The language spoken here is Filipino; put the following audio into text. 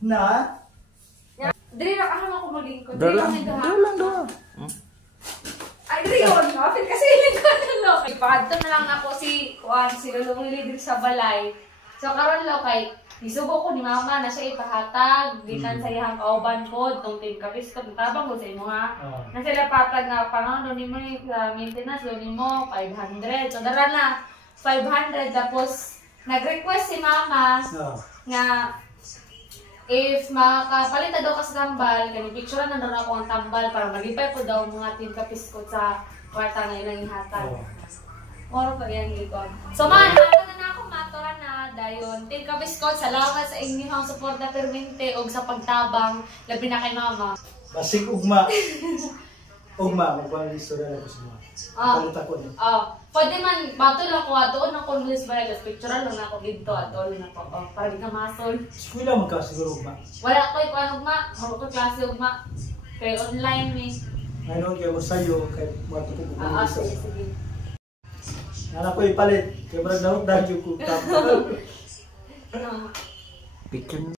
Na? Dili ra ako maglingkod. Dala lang daw. Ay, dili yun, no? Kasi lingkod na lo. Ipaadto na lang ako si Lulong Lili sa balay. So, karon lo, kay isugo ko ni mama na siya ipahatag. Gikan sa iyang kauban ko, itong team kapis ko, tabang ko sa imo ha. Na sila patag nga, pangano ni mo maintenance, doon mo, 500. So, dara na, 500. Tapos, nag-request si mama nga, if makapalit na daw ka sa tambal, kaya picture na doon ako ang tambal para mag-ipay po daw mga team kapis ko sa kwarta na ilang ihatag. Moro pa yan, Likon. So, man, na ako, matura na, dayon. Team kapis ko, salamat sa inyong support na permente o sa pagtabang, labi na kay mama. Basig ugma. Ugma, magpang-istorya lang ko sa mga. Palit ako niya. Pwede man, batol ako, doon ako Luis Vargas, picture lang ako dito, atol na po, para di ka masol. Eskwela magkasiguro ugma. Wala ko yung ugma, wala ko klase ugma. Kaya online eh. Ngayon kayo mo sa'yo, kaya matutupog ko Sige, sige. Anak ko ipalit, kaya marag na dahil yung kutang. Picture